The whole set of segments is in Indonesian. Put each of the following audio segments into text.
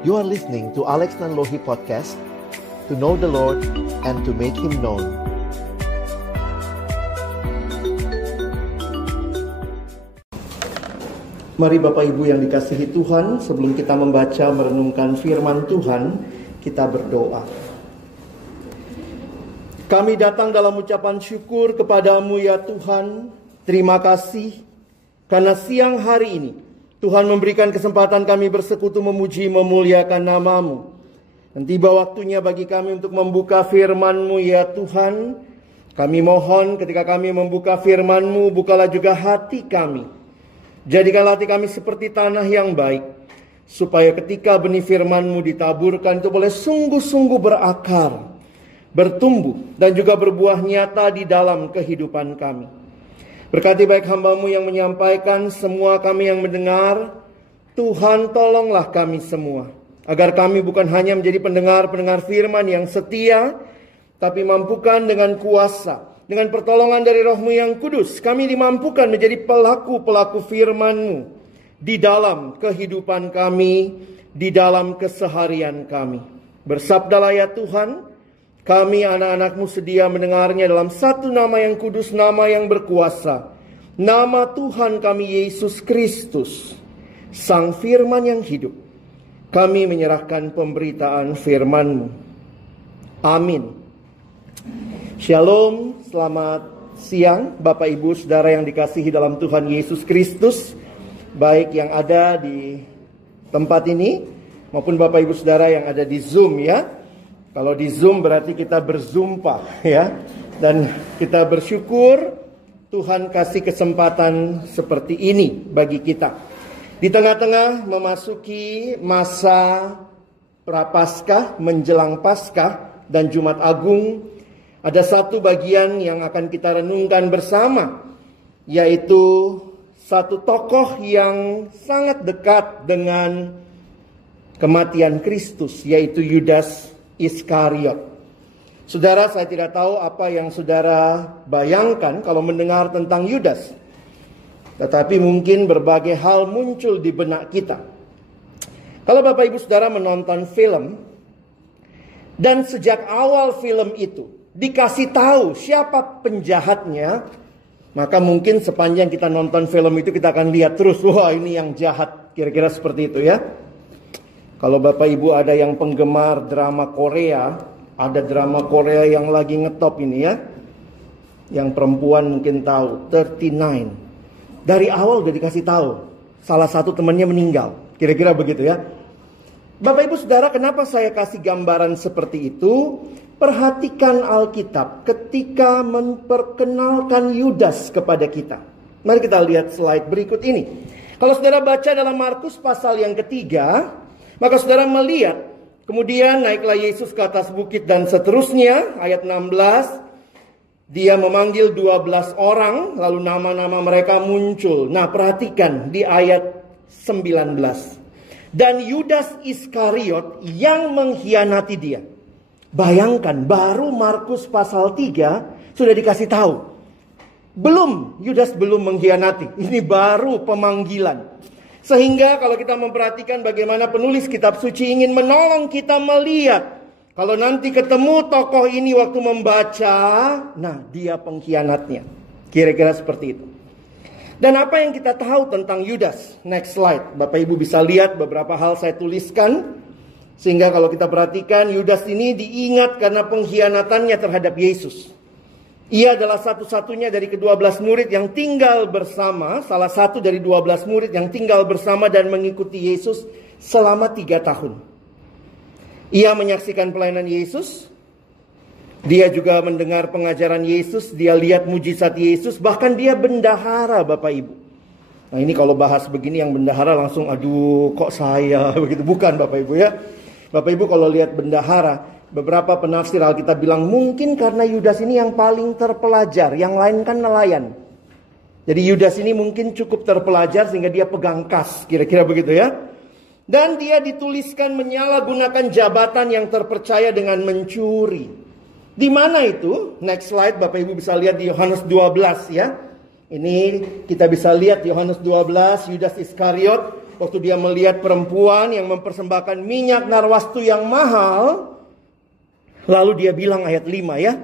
You are listening to Alex Nanlohi Podcast, to know the Lord and to make Him known. Mari Bapak Ibu yang dikasihi Tuhan, sebelum kita membaca merenungkan firman Tuhan, kita berdoa. Kami datang dalam ucapan syukur kepadamu ya Tuhan. Terima kasih karena siang hari ini Tuhan memberikan kesempatan kami bersekutu memuji memuliakan nama-Mu. Dan tiba waktunya bagi kami untuk membuka firman-Mu ya Tuhan. Kami mohon ketika kami membuka firman-Mu, bukalah juga hati kami. Jadikanlah hati kami seperti tanah yang baik, supaya ketika benih firman-Mu ditaburkan itu boleh sungguh-sungguh berakar, bertumbuh, dan juga berbuah nyata di dalam kehidupan kami. Berkati baik hamba-Mu yang menyampaikan, semua kami yang mendengar. Tuhan tolonglah kami semua, agar kami bukan hanya menjadi pendengar-pendengar firman yang setia, tapi mampukan dengan kuasa, dengan pertolongan dari Roh-Mu yang kudus, kami dimampukan menjadi pelaku-pelaku firman-Mu di dalam kehidupan kami, di dalam keseharian kami. Bersabdalah ya Tuhan, kami anak-anak-Mu sedia mendengarnya dalam satu nama yang kudus, nama yang berkuasa, nama Tuhan kami Yesus Kristus, Sang Firman yang hidup. Kami menyerahkan pemberitaan firman-Mu. Amin. Shalom, selamat siang Bapak Ibu Saudara yang dikasihi dalam Tuhan Yesus Kristus, baik yang ada di tempat ini maupun Bapak Ibu Saudara yang ada di Zoom ya. Kalau di Zoom berarti kita berzumpa ya. Dan kita bersyukur Tuhan kasih kesempatan seperti ini bagi kita. Di tengah-tengah memasuki masa Prapaskah, menjelang Paskah dan Jumat Agung, ada satu bagian yang akan kita renungkan bersama, yaitu satu tokoh yang sangat dekat dengan kematian Kristus, yaitu Yudas Iskariot. Saudara, saya tidak tahu apa yang saudara bayangkan kalau mendengar tentang Yudas. Tetapi mungkin berbagai hal muncul di benak kita. Kalau Bapak Ibu Saudara menonton film, dan sejak awal film itu dikasih tahu siapa penjahatnya, maka mungkin sepanjang kita nonton film itu kita akan lihat terus, wah ini yang jahat, kira-kira seperti itu ya. Kalau Bapak Ibu ada yang penggemar drama Korea, ada drama Korea yang lagi ngetop ini ya, yang perempuan mungkin tahu, 39. Dari awal udah dikasih tahu, salah satu temannya meninggal, kira-kira begitu ya. Bapak Ibu Saudara, kenapa saya kasih gambaran seperti itu? Perhatikan Alkitab ketika memperkenalkan Yudas kepada kita. Mari kita lihat slide berikut ini. Kalau saudara baca dalam Markus pasal yang ketiga, maka saudara melihat, kemudian naiklah Yesus ke atas bukit dan seterusnya, ayat 16, dia memanggil 12 orang, lalu nama-nama mereka muncul. Nah, perhatikan di ayat 19. Dan Yudas Iskariot yang mengkhianati dia. Bayangkan, baru Markus pasal 3 sudah dikasih tahu. Yudas belum mengkhianati. Ini baru pemanggilan. Sehingga kalau kita memperhatikan bagaimana penulis kitab suci ingin menolong kita melihat, kalau nanti ketemu tokoh ini waktu membaca, nah dia pengkhianatnya. Kira-kira seperti itu. Dan apa yang kita tahu tentang Yudas? Next slide. Bapak Ibu bisa lihat beberapa hal saya tuliskan. Sehingga kalau kita perhatikan, Yudas ini diingat karena pengkhianatannya terhadap Yesus. Ia adalah satu-satunya dari ke-12 murid yang tinggal bersama, salah satu dari 12 murid yang tinggal bersama dan mengikuti Yesus selama 3 tahun. Ia menyaksikan pelayanan Yesus, dia juga mendengar pengajaran Yesus, dia lihat mujizat Yesus, bahkan dia bendahara Bapak Ibu. Nah ini kalau bahas begini yang bendahara langsung, aduh kok saya begitu, bukan Bapak Ibu ya. Bapak Ibu kalau lihat bendahara, beberapa penafsir Alkitab bilang mungkin karena Yudas ini yang paling terpelajar, yang lain kan nelayan. Jadi Yudas ini mungkin cukup terpelajar sehingga dia pegang kas, kira-kira begitu ya. Dan dia dituliskan menyalahgunakan jabatan yang terpercaya dengan mencuri. Di mana itu? Next slide, Bapak Ibu bisa lihat di Yohanes 12 ya. Ini kita bisa lihat Yohanes 12, Yudas Iskariot waktu dia melihat perempuan yang mempersembahkan minyak narwastu yang mahal, lalu dia bilang ayat 5 ya.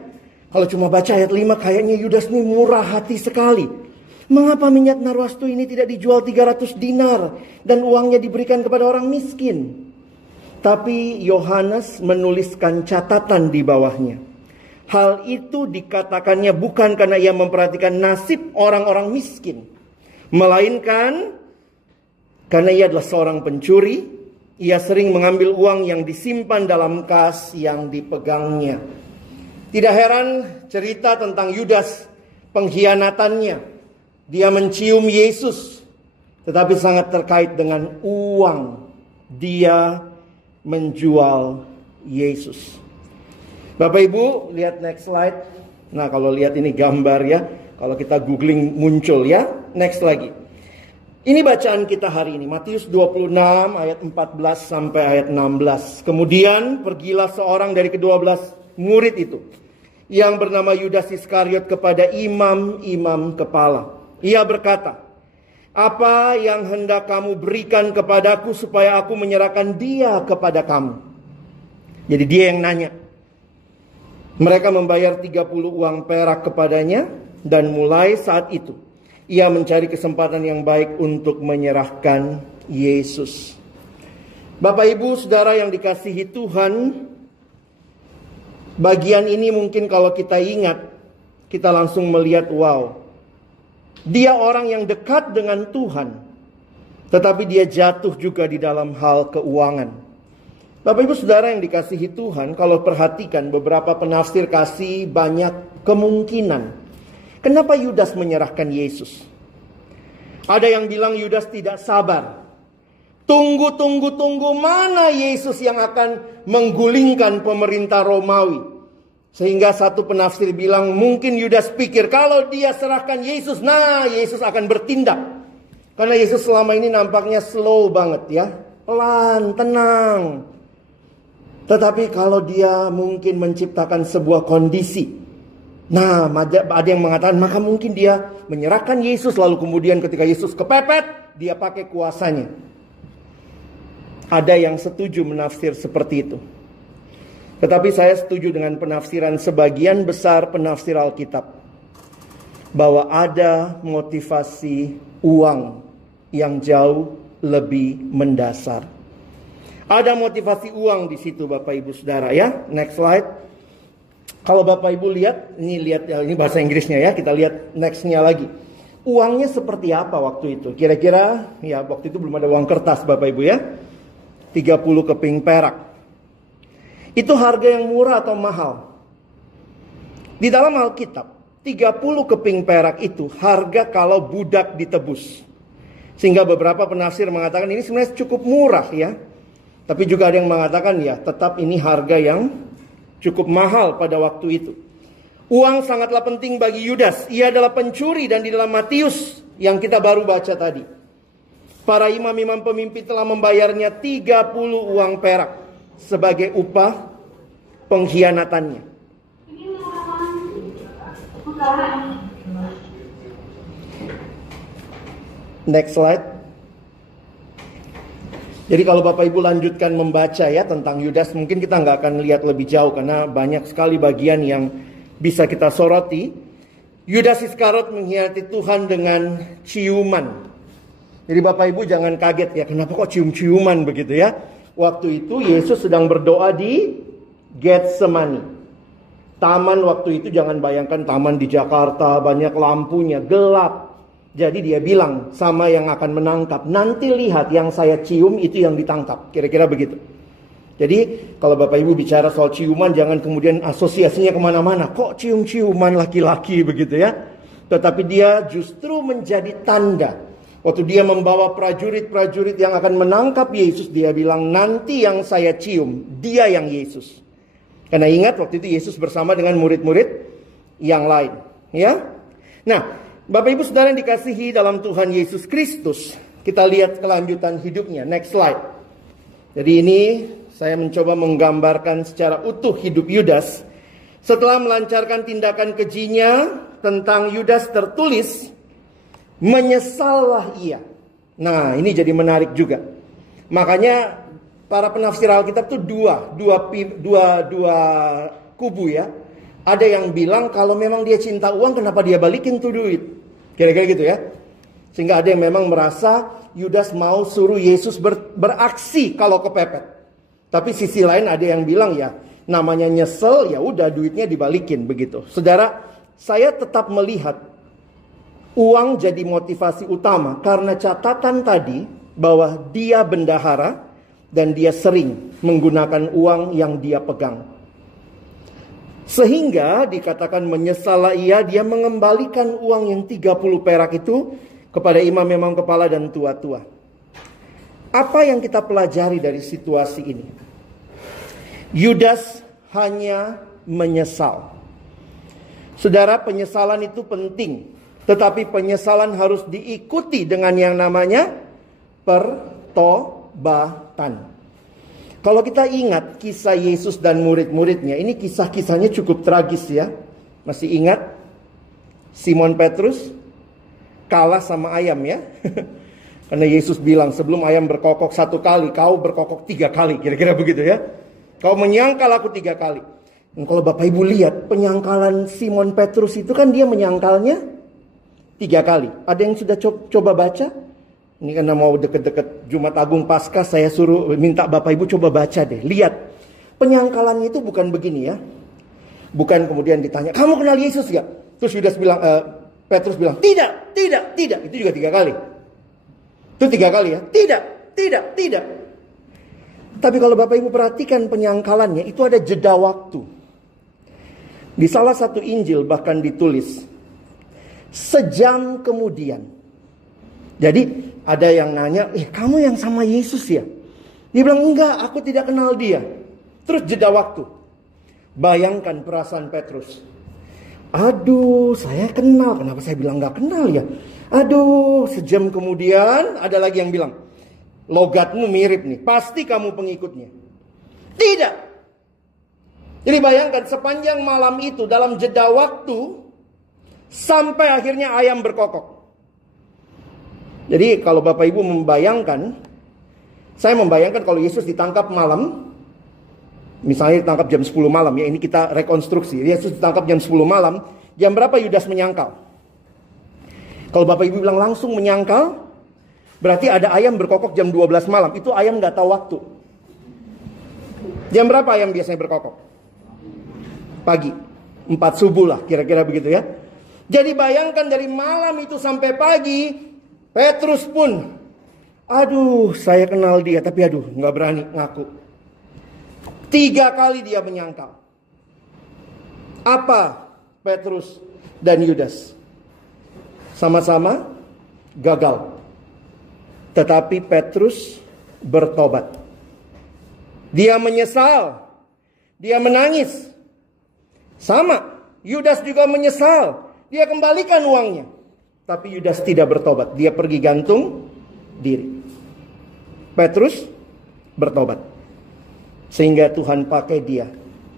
Kalau cuma baca ayat 5 kayaknya Yudas ini murah hati sekali. Mengapa minyak narwastu ini tidak dijual 300 dinar dan uangnya diberikan kepada orang miskin? Tapi Yohanes menuliskan catatan di bawahnya. Hal itu dikatakannya bukan karena ia memperhatikan nasib orang-orang miskin, melainkan karena ia adalah seorang pencuri. Ia sering mengambil uang yang disimpan dalam kas yang dipegangnya. Tidak heran cerita tentang Yudas, pengkhianatannya. Dia mencium Yesus, tetapi sangat terkait dengan uang. Dia menjual Yesus. Bapak Ibu, lihat next slide. Nah, kalau lihat ini gambar ya. Kalau kita googling muncul ya. Next lagi. Ini bacaan kita hari ini. Matius 26 ayat 14 sampai ayat 16. Kemudian pergilah seorang dari ke-12 murid itu, yang bernama Yudas Iskariot, kepada imam-imam kepala. Ia berkata, "Apa yang hendak kamu berikan kepadaku supaya aku menyerahkan dia kepada kamu?" Jadi dia yang nanya. Mereka membayar 30 uang perak kepadanya, dan mulai saat itu ia mencari kesempatan yang baik untuk menyerahkan Yesus. Bapak Ibu Saudara yang dikasihi Tuhan, bagian ini mungkin kalau kita ingat, kita langsung melihat, wow, dia orang yang dekat dengan Tuhan, tetapi dia jatuh juga di dalam hal keuangan. Bapak Ibu Saudara yang dikasihi Tuhan, kalau perhatikan beberapa penafsir kasih banyak kemungkinan. Kenapa Yudas menyerahkan Yesus? Ada yang bilang Yudas tidak sabar. Tunggu, mana Yesus yang akan menggulingkan pemerintah Romawi? Sehingga satu penafsir bilang mungkin Yudas pikir kalau dia serahkan Yesus, nah Yesus akan bertindak. Karena Yesus selama ini nampaknya slow banget ya. Pelan, tenang. Tetapi kalau dia mungkin menciptakan sebuah kondisi, nah ada yang mengatakan maka mungkin dia menyerahkan Yesus, lalu kemudian ketika Yesus kepepet, dia pakai kuasanya. Ada yang setuju menafsir seperti itu. Tetapi saya setuju dengan penafsiran sebagian besar penafsir Alkitab, bahwa ada motivasi uang yang jauh lebih mendasar. Ada motivasi uang di situ Bapak Ibu Saudara ya. Next slide. Kalau Bapak Ibu lihat ini bahasa Inggrisnya ya. Kita lihat nextnya lagi. Uangnya seperti apa waktu itu? Kira-kira ya waktu itu belum ada uang kertas Bapak Ibu ya. 30 keping perak. Itu harga yang murah atau mahal? Di dalam Alkitab, 30 keping perak itu harga kalau budak ditebus. Sehingga beberapa penafsir mengatakan ini sebenarnya cukup murah ya. Tapi juga ada yang mengatakan ya tetap ini harga yang cukup mahal pada waktu itu. Uang sangatlah penting bagi Yudas. Ia adalah pencuri, dan di dalam Matius yang kita baru baca tadi, para imam-imam pemimpin telah membayarnya 30 uang perak sebagai upah pengkhianatannya. Next slide. Jadi kalau Bapak Ibu lanjutkan membaca ya tentang Yudas, mungkin kita nggak akan lihat lebih jauh karena banyak sekali bagian yang bisa kita soroti. Yudas Iskariot mengkhianati Tuhan dengan ciuman. Jadi Bapak Ibu jangan kaget ya, kenapa kok cium-ciuman begitu ya? Waktu itu Yesus sedang berdoa di Getsemani. Taman waktu itu jangan bayangkan taman di Jakarta, banyak lampunya, gelap. Jadi dia bilang sama yang akan menangkap, nanti lihat yang saya cium itu yang ditangkap. Kira-kira begitu. Jadi kalau Bapak Ibu bicara soal ciuman, jangan kemudian asosiasinya kemana-mana. Kok cium-ciuman laki-laki begitu ya? Tetapi dia justru menjadi tanda. Waktu dia membawa prajurit-prajurit yang akan menangkap Yesus, dia bilang nanti yang saya cium, dia yang Yesus. Karena ingat waktu itu Yesus bersama dengan murid-murid yang lain. Ya. Nah, Bapak Ibu Saudara yang dikasihi dalam Tuhan Yesus Kristus, kita lihat kelanjutan hidupnya. Next slide. Jadi ini saya mencoba menggambarkan secara utuh hidup Yudas. Setelah melancarkan tindakan kejinya, tentang Yudas tertulis, menyesallah ia Nah, ini jadi menarik juga. Makanya para penafsir Alkitab tuh dua kubu ya. Ada yang bilang kalau memang dia cinta uang, kenapa dia balikin tuh duit? Kira-kira gitu ya. Sehingga ada yang memang merasa Yudas mau suruh Yesus beraksi kalau kepepet. Tapi sisi lain ada yang bilang ya, namanya nyesel, ya udah duitnya dibalikin begitu. Saudara, saya tetap melihat uang jadi motivasi utama karena catatan tadi bahwa dia bendahara dan dia sering menggunakan uang yang dia pegang. Sehingga dikatakan menyesallah dia mengembalikan uang yang 30 perak itu kepada imam-imam kepala dan tua-tua. Apa yang kita pelajari dari situasi ini? Yudas hanya menyesal. Saudara, penyesalan itu penting. Tetapi penyesalan harus diikuti dengan yang namanya pertobatan. Kalau kita ingat kisah Yesus dan murid-muridnya, ini kisah-kisahnya cukup tragis ya. Masih ingat Simon Petrus kalah sama ayam ya. Karena Yesus bilang sebelum ayam berkokok 1 kali, kau berkokok 3 kali. Kira-kira begitu ya. Kau menyangkal aku 3 kali. Dan kalau Bapak Ibu lihat penyangkalan Simon Petrus itu kan dia menyangkalnya 3 kali. Ada yang sudah coba baca? Ini karena mau deket-deket Jumat Agung Paskah, saya suruh minta Bapak Ibu coba baca deh. Lihat, penyangkalannya itu bukan begini ya. Bukan kemudian ditanya, kamu kenal Yesus ya? Terus Yudas bilang, Petrus bilang, tidak. Itu juga 3 kali. Itu 3 kali ya. Tidak. Tapi kalau Bapak Ibu perhatikan penyangkalannya, itu ada jeda waktu. Di salah satu Injil bahkan ditulis, sejam kemudian. Jadi ada yang nanya, kamu yang sama Yesus ya? Dia bilang, enggak, aku tidak kenal dia. Terus jeda waktu. Bayangkan perasaan Petrus. Aduh, saya kenal. Kenapa saya bilang enggak kenal ya? Aduh, sejam kemudian ada lagi yang bilang, logatmu mirip nih, pasti kamu pengikutnya. Tidak. Jadi bayangkan sepanjang malam itu dalam jeda waktu sampai akhirnya ayam berkokok. Jadi kalau Bapak Ibu membayangkan, saya membayangkan kalau Yesus ditangkap malam, misalnya ditangkap jam 10 malam ya, ini kita rekonstruksi. Yesus ditangkap jam 10 malam, jam berapa Yudas menyangkal? Kalau Bapak Ibu bilang langsung menyangkal, berarti ada ayam berkokok jam 12 malam. Itu ayam gak tahu waktu. Jam berapa ayam biasanya berkokok? Pagi, 4 subuh lah kira-kira begitu ya. Jadi bayangkan dari malam itu sampai pagi, Petrus pun, aduh saya kenal dia, tapi aduh gak berani ngaku. 3 kali dia menyangkal. Apa Petrus dan Yudas? Sama-sama gagal. Tetapi Petrus bertobat. Dia menyesal. Dia menangis. Sama, Yudas juga menyesal. Dia kembalikan uangnya. Tapi Yudas tidak bertobat. Dia pergi gantung diri. Petrus bertobat. Sehingga Tuhan pakai dia.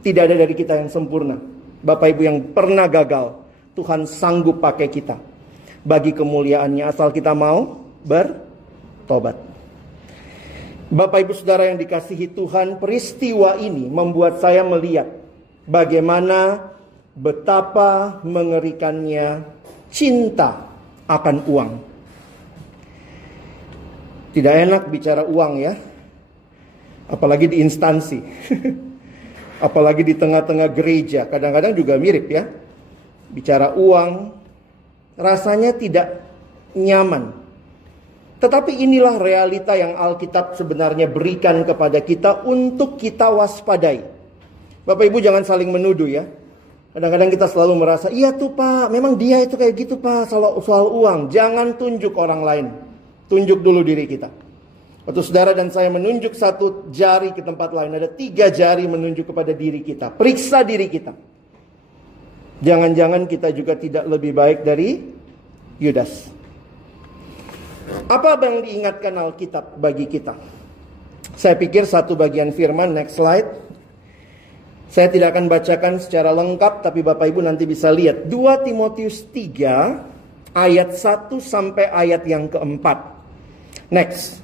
Tidak ada dari kita yang sempurna. Bapak Ibu yang pernah gagal, Tuhan sanggup pakai kita. Bagi kemuliaannya asal kita mau bertobat. Bapak Ibu Saudara yang dikasihi Tuhan, peristiwa ini membuat saya melihat bagaimana betapa mengerikannya cinta akan uang. Tidak enak bicara uang ya. Apalagi di instansi. Apalagi di tengah-tengah gereja. Kadang-kadang juga mirip ya. Bicara uang rasanya tidak nyaman. Tetapi inilah realita yang Alkitab sebenarnya berikan kepada kita untuk kita waspadai. Bapak Ibu jangan saling menuduh ya. Kadang-kadang kita selalu merasa, iya tuh Pak, memang dia itu kayak gitu Pak, soal uang. Jangan tunjuk orang lain. Tunjuk dulu diri kita. Waktu saudara dan saya menunjuk 1 jari ke tempat lain, ada 3 jari menunjuk kepada diri kita. Periksa diri kita. Jangan-jangan kita juga tidak lebih baik dari Yudas. Apa yang diingatkan Alkitab bagi kita? Saya pikir satu bagian firman, next slide. Saya tidak akan bacakan secara lengkap, tapi Bapak Ibu nanti bisa lihat. 2 Timotius 3 ayat 1 sampai ayat yang keempat. Next.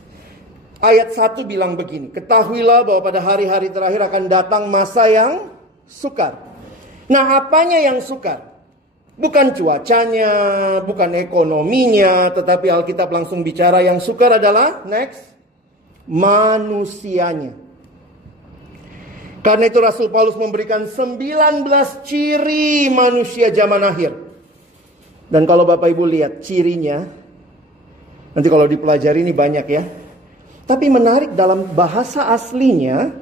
Ayat 1 bilang begini, ketahuilah bahwa pada hari-hari terakhir akan datang masa yang sukar. Nah, apanya yang sukar? Bukan cuacanya, bukan ekonominya, tetapi Alkitab langsung bicara yang sukar adalah, next, manusianya. Karena itu Rasul Paulus memberikan 19 ciri manusia zaman akhir. Dan kalau Bapak Ibu lihat cirinya, nanti kalau dipelajari ini banyak ya. Tapi menarik dalam bahasa aslinya,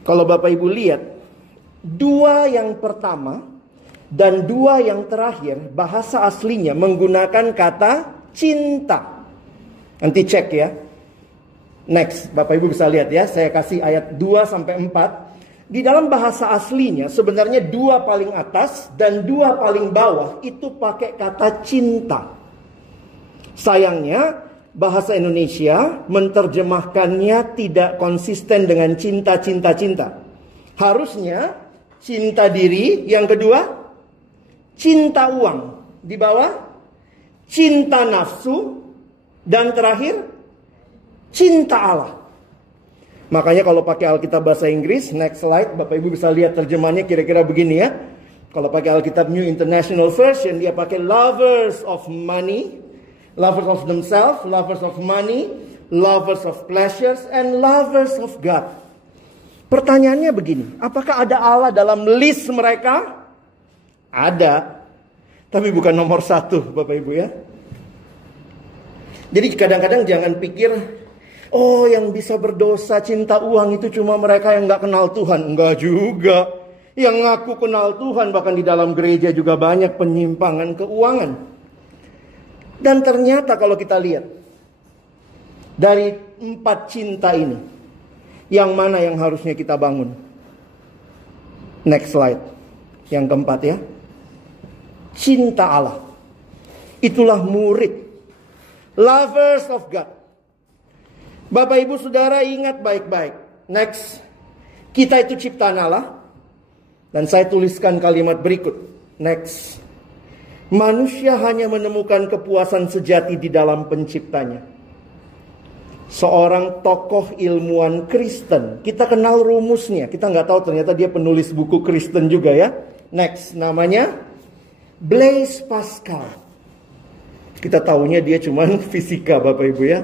kalau Bapak Ibu lihat, 2 yang pertama dan 2 yang terakhir, bahasa aslinya menggunakan kata cinta. Nanti cek ya. Next, Bapak Ibu bisa lihat ya, saya kasih ayat 2 sampai 4. Di dalam bahasa aslinya sebenarnya 2 paling atas dan 2 paling bawah itu pakai kata cinta. Sayangnya, bahasa Indonesia menerjemahkannya tidak konsisten dengan cinta. Harusnya cinta diri, yang kedua cinta uang, di bawah cinta nafsu, dan terakhir cinta Allah. Makanya kalau pakai Alkitab bahasa Inggris, next slide, Bapak Ibu bisa lihat terjemahannya kira-kira begini ya. Kalau pakai Alkitab New International Version, dia pakai lovers of money, lovers of themselves, lovers of money, lovers of pleasures, and lovers of God. Pertanyaannya begini, apakah ada Allah dalam list mereka? Ada, tapi bukan nomor 1, Bapak Ibu ya. Jadi kadang-kadang jangan pikir, oh yang bisa berdosa cinta uang itu cuma mereka yang gak kenal Tuhan. Enggak juga. Yang ngaku kenal Tuhan, bahkan di dalam gereja juga banyak penyimpangan keuangan. Dan ternyata kalau kita lihat, dari 4 cinta ini, yang mana yang harusnya kita bangun? Next slide. Yang keempat ya. Cinta Allah. Itulah murid. Lovers of God. Bapak Ibu Saudara ingat baik-baik. Next. Kita itu ciptaan Allah. Dan saya tuliskan kalimat berikut. Next. Manusia hanya menemukan kepuasan sejati di dalam penciptanya. Seorang tokoh ilmuwan Kristen. Kita kenal rumusnya. Kita nggak tahu ternyata dia penulis buku Kristen juga ya. Next. Namanya Blaise Pascal. Kita tahunya dia cuman fisika Bapak Ibu ya.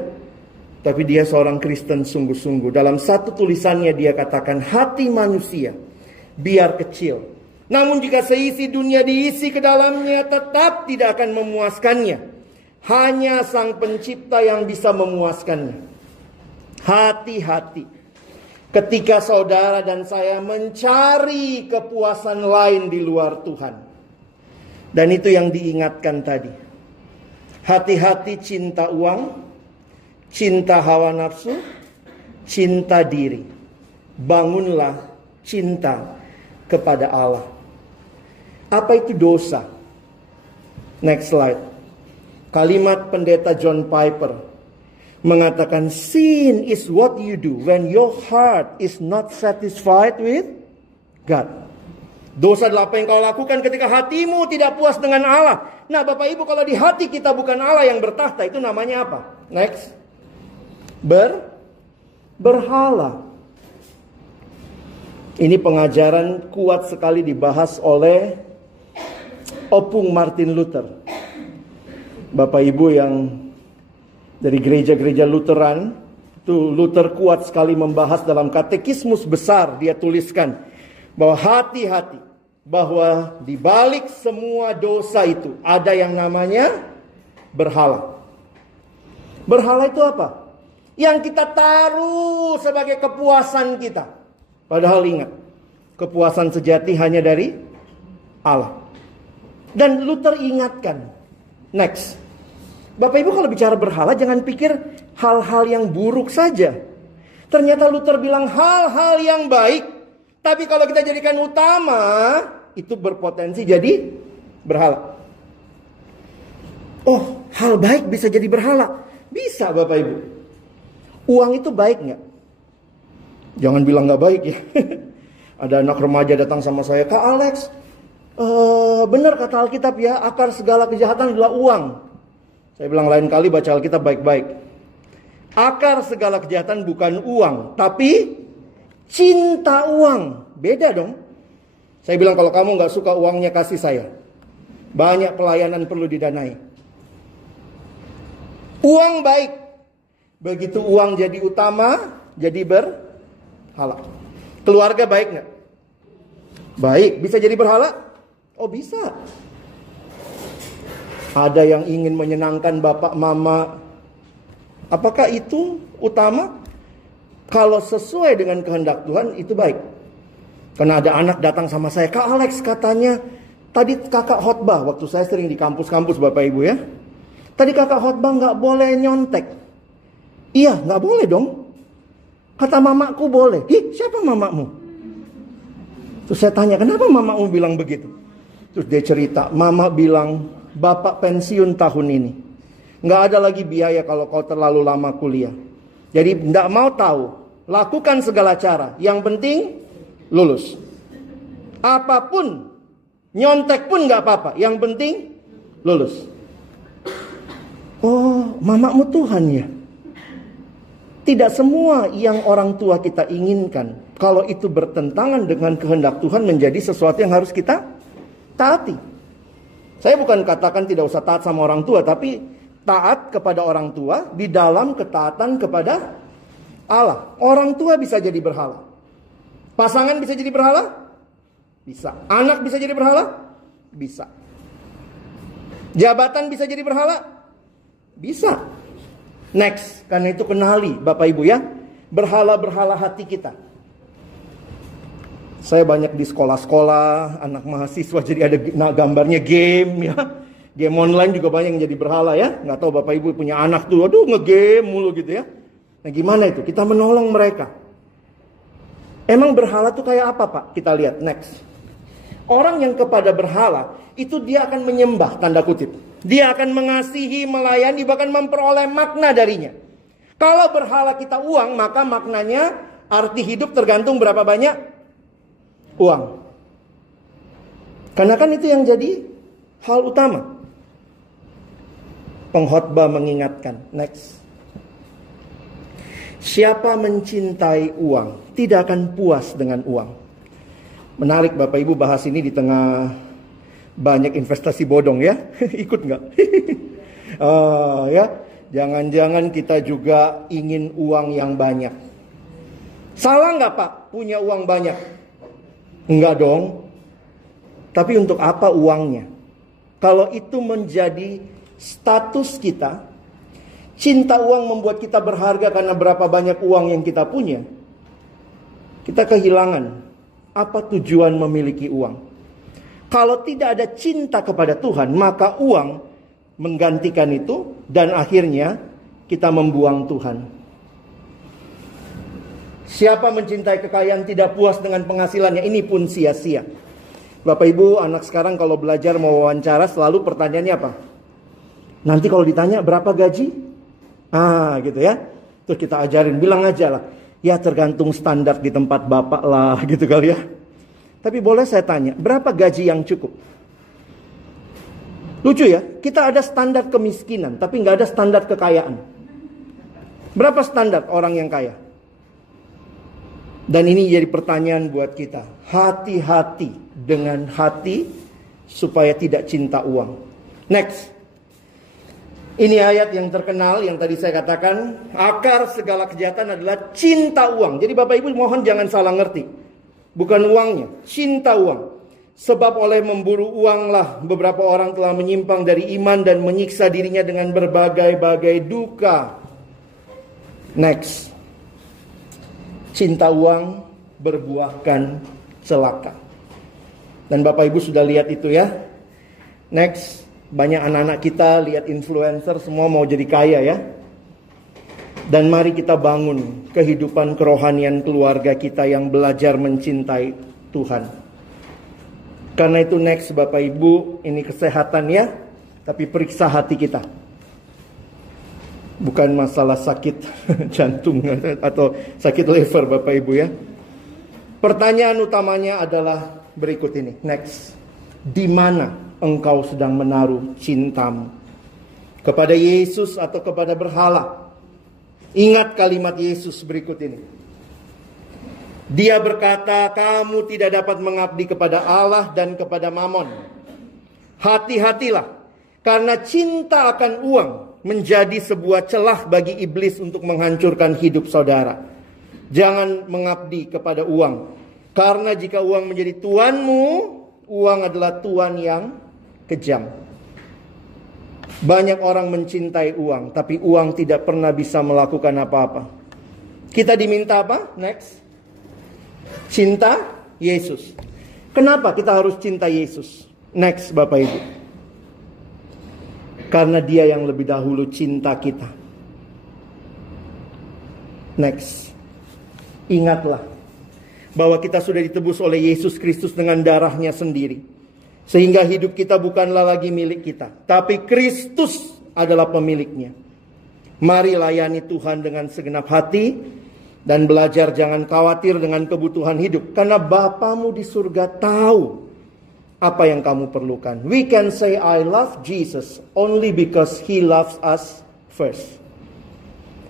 Tapi dia seorang Kristen sungguh-sungguh. Dalam satu tulisannya dia katakan, hati manusia biar kecil, namun jika seisi dunia diisi ke dalamnya, tetap tidak akan memuaskannya. Hanya Sang Pencipta yang bisa memuaskannya. Hati-hati ketika saudara dan saya mencari kepuasan lain di luar Tuhan. Dan itu yang diingatkan tadi. Hati-hati cinta uang, cinta hawa nafsu, cinta diri. Bangunlah cinta kepada Allah. Apa itu dosa? Next slide. Kalimat pendeta John Piper mengatakan, sin is what you do when your heart is not satisfied with God. Dosa adalah apa yang kau lakukan ketika hatimu tidak puas dengan Allah. Nah Bapak Ibu, kalau di hati kita bukan Allah yang bertahta, itu namanya apa? Next. Berhala. Ini pengajaran kuat sekali dibahas oleh Opung Martin Luther. Bapak Ibu yang dari gereja-gereja Lutheran, itu Luther kuat sekali membahas dalam katekismus besar. Dia tuliskan bahwa hati-hati, bahwa di balik semua dosa itu ada yang namanya berhala. Berhala itu apa? Yang kita taruh sebagai kepuasan kita. Padahal ingat, kepuasan sejati hanya dari Allah. Dan Luther ingatkan. Next. Bapak Ibu kalau bicara berhala, jangan pikir hal-hal yang buruk saja. Ternyata Luther bilang hal-hal yang baik. Tapi kalau kita jadikan utama, itu berpotensi jadi berhala. Oh, hal baik bisa jadi berhala. Bisa Bapak Ibu. Uang itu baik nggak? Jangan bilang gak baik ya. Ada anak remaja datang sama saya, Kak Alex, benar kata Alkitab ya, akar segala kejahatan adalah uang. Saya bilang lain kali baca Alkitab baik-baik. Akar segala kejahatan bukan uang, tapi cinta uang. Beda dong. Saya bilang kalau kamu nggak suka uangnya, kasih saya. Banyak pelayanan perlu didanai. Uang baik. Begitu uang jadi utama, jadi berhala. Keluarga baik nggak? Baik. Bisa jadi berhala? Oh bisa. Ada yang ingin menyenangkan bapak mama. Apakah itu utama? Kalau sesuai dengan kehendak Tuhan, itu baik. Karena ada anak datang sama saya, Kak Alex katanya, tadi kakak khotbah, waktu saya sering di kampus-kampus Bapak Ibu ya. Tadi kakak khotbah nggak boleh nyontek. Iya, nggak boleh dong. Kata mamaku boleh. Ih, siapa mamamu? Terus saya tanya, kenapa mamamu bilang begitu? Terus dia cerita, mama bilang, bapak pensiun tahun ini. Nggak ada lagi biaya kalau kau terlalu lama kuliah. Jadi nggak mau tahu. Lakukan segala cara. Yang penting lulus. Apapun, nyontek pun nggak apa-apa. Yang penting lulus. Oh, mamamu Tuhan ya. Tidak semua yang orang tua kita inginkan, kalau itu bertentangan dengan kehendak Tuhan, menjadi sesuatu yang harus kita taati. Saya bukan katakan tidak usah taat sama orang tua, tapi taat kepada orang tua di dalam ketaatan kepada Allah. Orang tua bisa jadi berhala. Pasangan bisa jadi berhala? Bisa. Anak bisa jadi berhala? Bisa. Jabatan bisa jadi berhala? Bisa. Next, karena itu kenali Bapak Ibu ya, berhala-berhala hati kita. Saya banyak di sekolah-sekolah, anak mahasiswa jadi ada gambarnya game ya. Game online juga banyak yang jadi berhala ya. Nggak tahu Bapak Ibu punya anak tuh, aduh nge-game mulu gitu ya. Nah gimana itu? Kita menolong mereka. Emang berhala tuh kayak apa Pak? Kita lihat next. Orang yang kepada berhala, itu dia akan menyembah, tanda kutip. Dia akan mengasihi, melayani, bahkan memperoleh makna darinya. Kalau berhala kita uang, maka maknanya arti hidup tergantung berapa banyak uang. Karena kan itu yang jadi hal utama. Pengkhotbah mengingatkan. Next. Siapa mencintai uang, tidak akan puas dengan uang. Menarik Bapak Ibu bahas ini di tengah banyak investasi bodong ya. Ikut nggak? Ya, jangan-jangan kita juga ingin uang yang banyak. Salah nggak Pak punya uang banyak? Enggak dong. Tapi untuk apa uangnya? Kalau itu menjadi status kita, cinta uang membuat kita berharga karena berapa banyak uang yang kita punya, kita kehilangan apa tujuan memiliki uang. Kalau tidak ada cinta kepada Tuhan, maka uang menggantikan itu dan akhirnya kita membuang Tuhan. Siapa mencintai kekayaan tidak puas dengan penghasilannya, ini pun sia-sia. Bapak Ibu, anak sekarang kalau belajar mau wawancara selalu pertanyaannya apa? Nanti kalau ditanya berapa gaji? Gitu ya. Terus kita ajarin, bilang aja lah. Ya tergantung standar di tempat bapak lah gitu kali ya. Tapi boleh saya tanya, berapa gaji yang cukup? Lucu ya, kita ada standar kemiskinan, tapi nggak ada standar kekayaan. Berapa standar orang yang kaya? Dan ini jadi pertanyaan buat kita. Hati-hati dengan hati supaya tidak cinta uang. Next. Ini ayat yang terkenal yang tadi saya katakan, akar segala kejahatan adalah cinta uang. Jadi Bapak Ibu mohon jangan salah ngerti. Bukan uangnya, cinta uang. Sebab oleh memburu uanglah beberapa orang telah menyimpang dari iman dan menyiksa dirinya dengan berbagai-bagai duka. Next. Cinta uang berbuahkan celaka. Dan Bapak Ibu sudah lihat itu ya. Next. Banyak anak-anak kita lihat influencer semua mau jadi kaya ya. Dan mari kita bangun kehidupan kerohanian keluarga kita yang belajar mencintai Tuhan. Karena itu next Bapak Ibu, ini kesehatan ya. Tapi periksa hati kita. Bukan masalah sakit jantung atau sakit liver Bapak Ibu ya. Pertanyaan utamanya adalah berikut ini. Next. Di mana engkau sedang menaruh cintamu? Kepada Yesus atau kepada berhala? Ingat kalimat Yesus berikut ini. Dia berkata, kamu tidak dapat mengabdi kepada Allah dan kepada Mamon. Hati-hatilah, karena cinta akan uang menjadi sebuah celah bagi iblis untuk menghancurkan hidup saudara. Jangan mengabdi kepada uang. Karena jika uang menjadi tuanmu, uang adalah tuan yang kejam. Banyak orang mencintai uang, tapi uang tidak pernah bisa melakukan apa-apa. Kita diminta apa? Next. Cinta Yesus. Kenapa kita harus cinta Yesus? Next, Bapak Ibu. Karena dia yang lebih dahulu cinta kita. Next. Ingatlah bahwa kita sudah ditebus oleh Yesus Kristus dengan darahnya sendiri. Sehingga hidup kita bukanlah lagi milik kita, tapi Kristus adalah pemiliknya. Mari layani Tuhan dengan segenap hati dan belajar jangan khawatir dengan kebutuhan hidup. Karena Bapamu di surga tahu apa yang kamu perlukan. We can say I love Jesus only because He loves us first.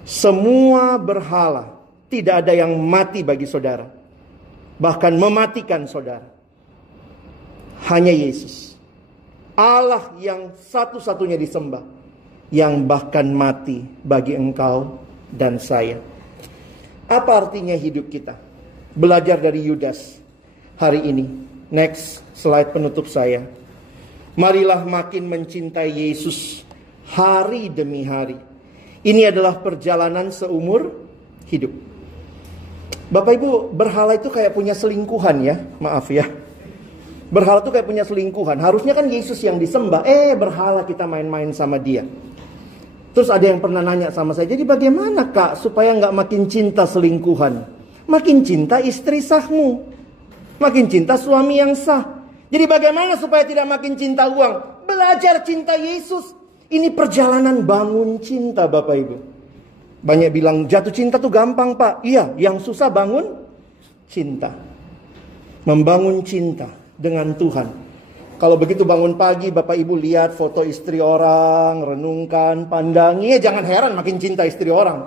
Semua berhala tidak ada yang mati bagi saudara, bahkan mematikan saudara. Hanya Yesus, Allah yang satu-satunya disembah, yang bahkan mati bagi engkau dan saya. Apa artinya hidup kita? Belajar dari Yudas hari ini. Next, slide penutup saya. Marilah makin mencintai Yesus hari demi hari. Ini adalah perjalanan seumur hidup. Bapak Ibu, berhala itu kayak punya selingkuhan ya. Maaf ya. Berhala itu kayak punya selingkuhan. Harusnya kan Yesus yang disembah. Berhala kita main-main sama dia. Terus ada yang pernah nanya sama saya, jadi bagaimana Kak supaya nggak makin cinta selingkuhan? Makin cinta istri sahmu. Makin cinta suami yang sah. Jadi bagaimana supaya tidak makin cinta uang? Belajar cinta Yesus. Ini perjalanan bangun cinta Bapak Ibu. Banyak bilang jatuh cinta tuh gampang Pak. Iya, yang susah bangun cinta. Membangun cinta dengan Tuhan. Kalau begitu bangun pagi Bapak Ibu lihat foto istri orang, renungkan, pandangi, jangan heran makin cinta istri orang.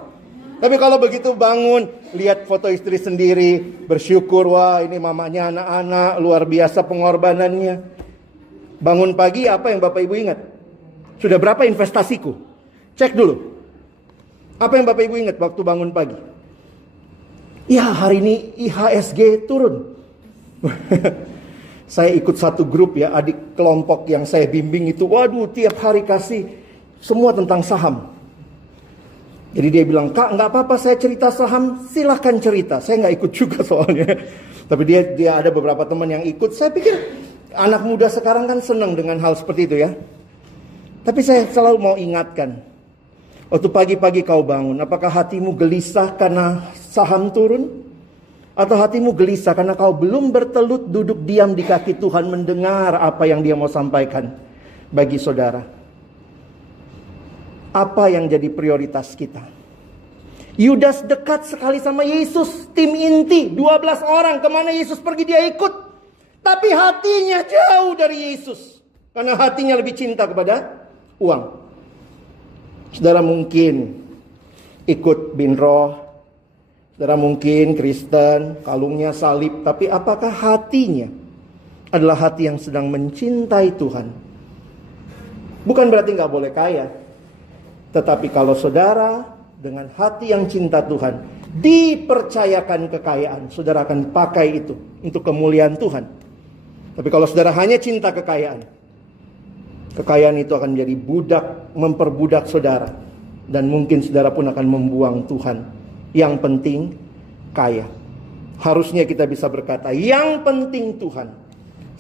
Tapi kalau begitu bangun, lihat foto istri sendiri, bersyukur, wah ini mamanya anak-anak, luar biasa pengorbanannya. Bangun pagi apa yang Bapak Ibu ingat? Sudah berapa investasiku? Cek dulu. Apa yang Bapak Ibu ingat waktu bangun pagi? Ya hari ini IHSG turun. Saya ikut satu grup ya, adik kelompok yang saya bimbing itu, waduh tiap hari kasih semua tentang saham. Jadi dia bilang, Kak nggak apa-apa saya cerita saham, silahkan cerita. Saya nggak ikut juga soalnya. Tapi dia ada beberapa teman yang ikut. Saya pikir anak muda sekarang kan senang dengan hal seperti itu ya. Tapi saya selalu mau ingatkan, waktu pagi-pagi kau bangun, apakah hatimu gelisah karena saham turun? Atau hatimu gelisah karena kau belum bertelut duduk diam di kaki Tuhan mendengar apa yang dia mau sampaikan bagi saudara? Apa yang jadi prioritas kita? Yudas dekat sekali sama Yesus. Tim inti 12 orang, kemana Yesus pergi dia ikut. Tapi hatinya jauh dari Yesus. Karena hatinya lebih cinta kepada uang. Saudara mungkin ikut binroh, saudara mungkin Kristen, kalungnya salib, tapi apakah hatinya adalah hati yang sedang mencintai Tuhan? Bukan berarti nggak boleh kaya, tetapi kalau saudara dengan hati yang cinta Tuhan, dipercayakan kekayaan, saudara akan pakai itu untuk kemuliaan Tuhan. Tapi kalau saudara hanya cinta kekayaan, kekayaan itu akan menjadi budak, memperbudak saudara, dan mungkin saudara pun akan membuang Tuhan. Yang penting kaya. Harusnya kita bisa berkata, yang penting Tuhan.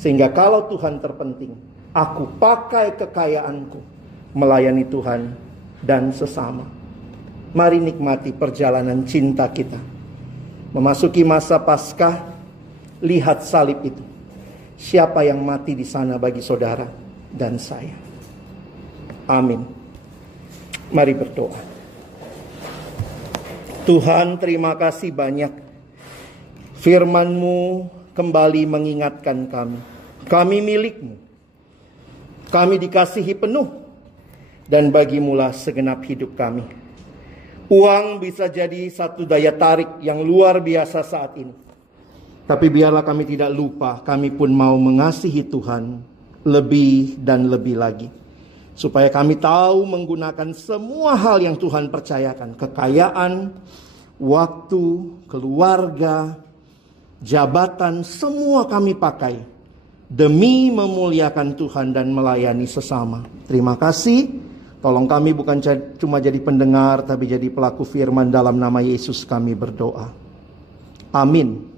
Sehingga kalau Tuhan terpenting, aku pakai kekayaanku melayani Tuhan dan sesama. Mari nikmati perjalanan cinta kita. Memasuki masa Paskah, lihat salib itu. Siapa yang mati di sana bagi saudara dan saya. Amin. Mari berdoa. Tuhan, terima kasih banyak. Firman-Mu kembali mengingatkan kami. Kami milik-Mu. Kami dikasihi penuh. Dan bagi-Mulah segenap hidup kami. Uang bisa jadi satu daya tarik yang luar biasa saat ini. Tapi biarlah kami tidak lupa, kami pun mau mengasihi Tuhan lebih dan lebih lagi. Supaya kami tahu menggunakan semua hal yang Tuhan percayakan. Kekayaan, waktu, keluarga, jabatan, semua kami pakai demi memuliakan Tuhan dan melayani sesama. Terima kasih. Tolong kami bukan cuma jadi pendengar, tapi jadi pelaku firman. Dalam nama Yesus kami berdoa. Amin.